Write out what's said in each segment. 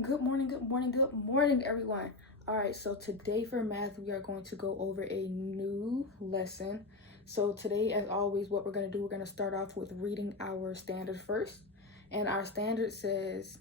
Good morning, good morning, good morning, everyone. All right, so today for math, we are going to go over a new lesson. So today, as always, what we're going to do, we're going to start off with reading our standard first. And our standard says,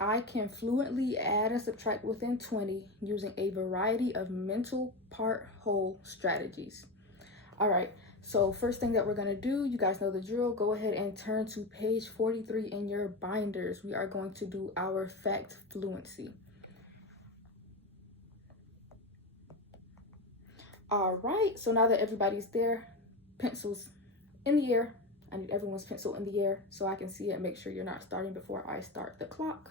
I can fluently add and subtract within 20 using a variety of mental part-whole strategies. All right, so first thing that we're gonna do, you guys know the drill, go ahead and turn to page 43 in your binders. We are going to do our fact fluency. All right, so now that everybody's there, pencils in the air. I need everyone's pencil in the air so I can see it. Make sure you're not starting before I start the clock.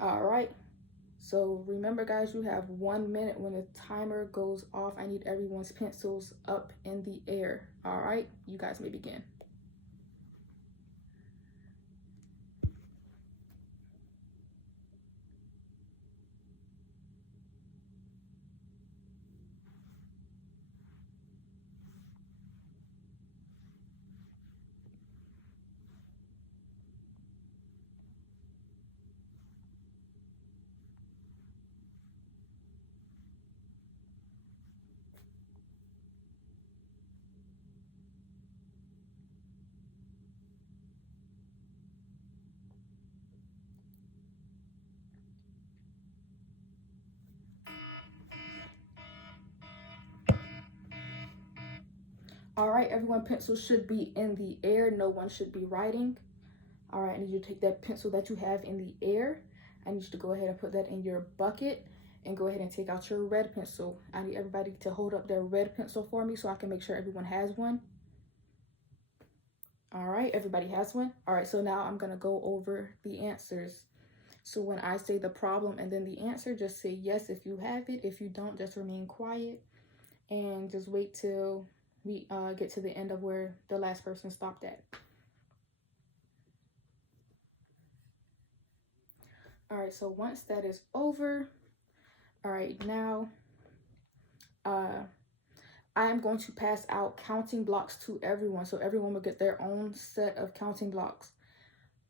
All right, so remember guys, you have 1 minute when the timer goes off. I need everyone's pencils up in the air. All right, you guys may begin. All right, everyone, pencils should be in the air. No one should be writing. All right, I need you to take that pencil that you have in the air. I need you to go ahead and put that in your bucket and go ahead and take out your red pencil. I need everybody to hold up their red pencil for me so I can make sure everyone has one. All right, everybody has one. All right, so now I'm gonna go over the answers. So when I say the problem and then the answer, just say yes if you have it. If you don't, just remain quiet and just wait till we get to the end of where the last person stopped at. All right, so once that is over, all right, now I am going to pass out counting blocks to everyone. So everyone will get their own set of counting blocks.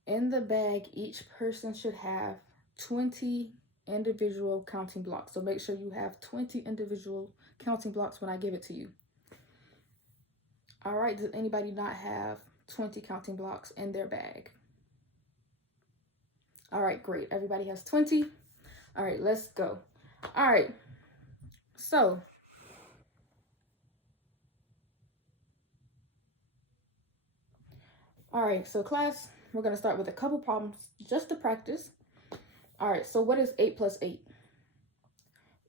In the bag, each person should have 20 individual counting blocks. So make sure you have 20 individual counting blocks when I give it to you. All right, does anybody not have 20 counting blocks in their bag? All right, great. Everybody has 20. All right, let's go. All right, so class, we're gonna start with a couple problems just to practice. All right, so what is 8 plus 8?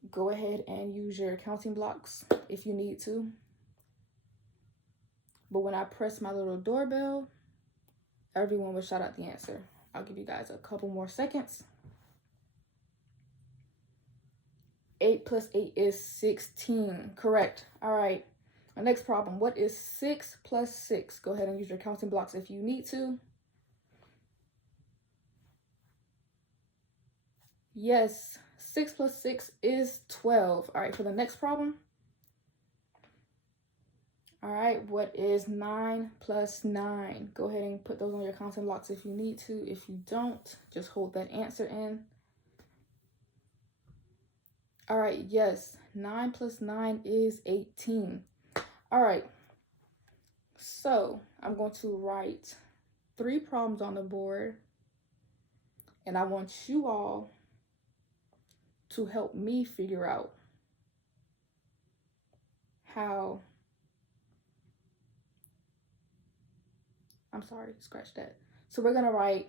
Go ahead and use your counting blocks if you need to. But when I press my little doorbell, everyone will shout out the answer. I'll give you guys a couple more seconds. 8 plus 8 is 16, correct. All right, our next problem, what is 6 plus 6? Go ahead and use your counting blocks if you need to. Yes, 6 plus 6 is 12. All right, for the next problem. All right, what is 9 plus 9? Go ahead and put those on your counting blocks if you need to. If you don't, just hold that answer in. All right, yes, 9 plus 9 is 18. All right, so I'm going to write 3 problems on the board, and I want you all to help me figure out how, scratch that. So I'm gonna write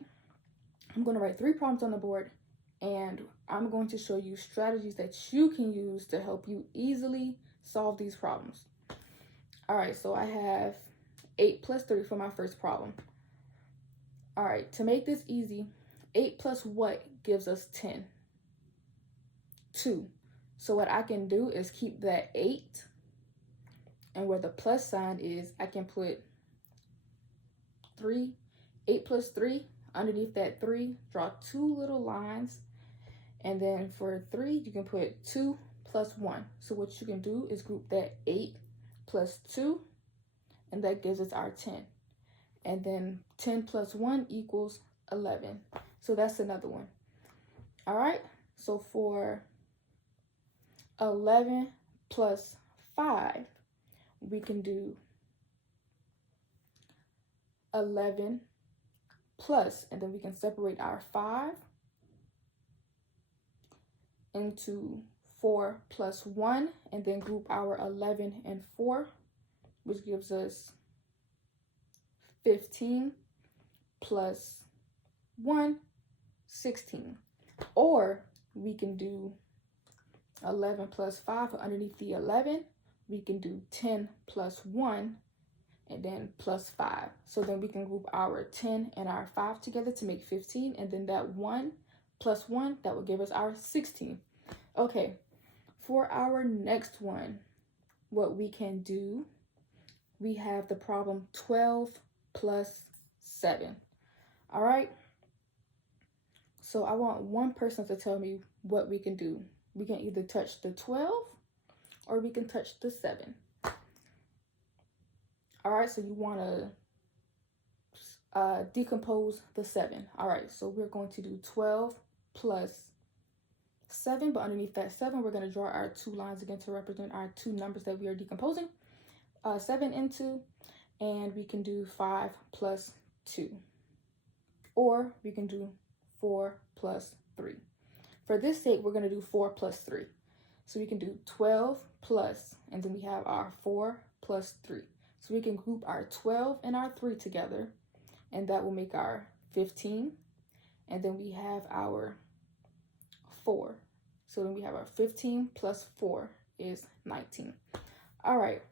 3 problems on the board, and I'm going to show you strategies that you can use to help you easily solve these problems. All right, so I have 8 plus 3 for my first problem. All right, to make this easy, 8 plus what gives us 10? 2. So what I can do is keep that 8, and where the plus sign is, I can put 3. 8 plus 3, underneath that 3, draw 2 little lines. And then for 3, you can put 2 plus 1. So what you can do is group that 8 plus 2, and that gives us our 10. And then 10 plus 1 equals 11. So that's another one. All right, so for 11 plus 5, we can do 11 plus, and then we can separate our 5 into 4 plus 1, and then group our 11 and 4, which gives us 15 plus 1, 16. Or we can do 11 plus 5 underneath the 11. We can do 10 plus 1 and then plus 5. So then we can group our 10 and our 5 together to make 15. And then that 1 plus 1, that will give us our 16. Okay, for our next one, what we can do, we have the problem 12 plus 7. All right. So I want one person to tell me what we can do. We can either touch the 12 or we can touch the 7. All right, so you want to decompose the 7. All right, so we're going to do 12 plus 7, but underneath that 7, we're going to draw our 2 lines again to represent our 2 numbers that we are decomposing 7 into, and we can do 5 plus 2, or we can do 4 plus 3. For this sake, we're going to do 4 plus 3. So we can do 12 plus, and then we have our 4 plus 3. So we can group our 12 and our 3 together, and that will make our 15. And then we have our 4. So then we have our 15 plus 4 is 19. All right.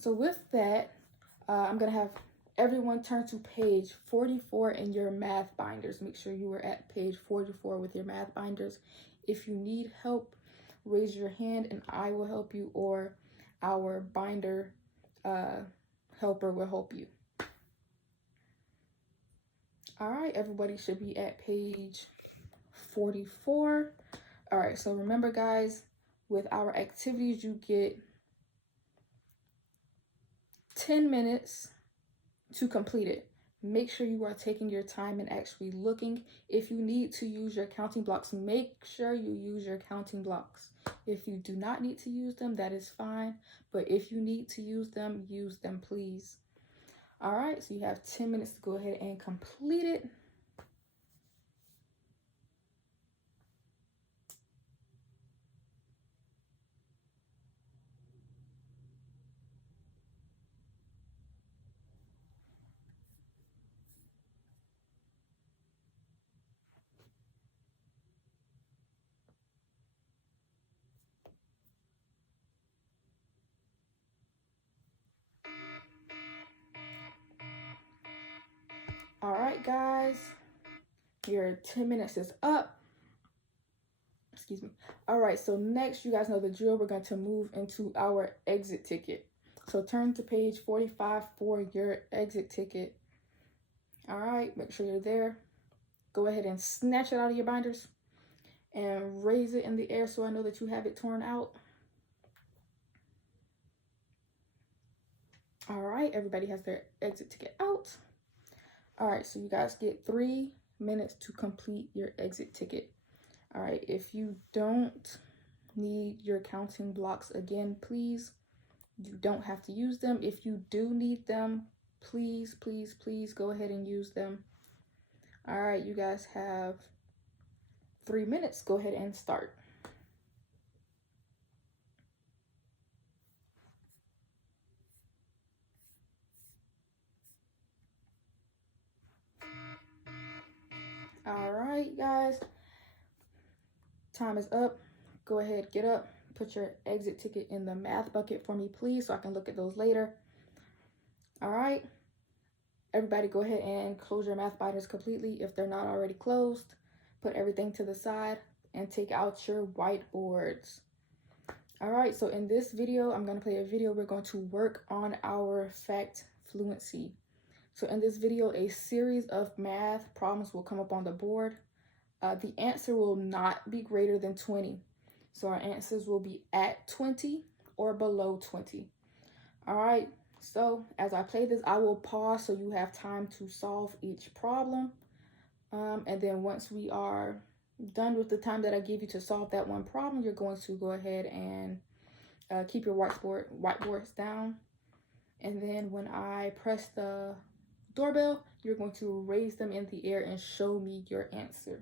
So with that, I'm going to have everyone turn to page 44 in your math binders. Make sure you are at page 44 with your math binders. If you need help, raise your hand and I will help you, or our binder helper will help you. All right, everybody should be at page 44. All right, so remember guys, with our activities, you get 10 minutes to complete it. Make sure you are taking your time and actually looking. If you need to use your counting blocks, make sure you use your counting blocks. If you do not need to use them, that is fine. But if you need to use them, please. All right, so you have 10 minutes to go ahead and complete it. All right, guys, your 10 minutes is up. Excuse me. All right, so next, you guys know the drill. We're going to move into our exit ticket. So turn to page 45 for your exit ticket. All right, make sure you're there. Go ahead and snatch it out of your binders and raise it in the air so I know that you have it torn out. All right, everybody has their exit ticket out. All right, so you guys get 3 minutes to complete your exit ticket. All right, if you don't need your counting blocks again, please, you don't have to use them. If you do need them, please, please, please go ahead and use them. All right, you guys have 3 minutes. Go ahead and start. All right, guys, time is up. Go ahead, get up, put your exit ticket in the math bucket for me, please, so I can look at those later. All right, everybody go ahead and close your math binders completely if they're not already closed. Put everything to the side and take out your whiteboards. All right, so in this video, I'm going to play a video. We're going to work on our fact fluency. So in this video, a series of math problems will come up on the board. The answer will not be greater than 20. So our answers will be at 20 or below 20. All right, so as I play this, I will pause so you have time to solve each problem. And then once we are done with the time that I give you to solve that one problem, you're going to go ahead and keep your whiteboards down. And then when I press the doorbell, you're going to raise them in the air and show me your answer.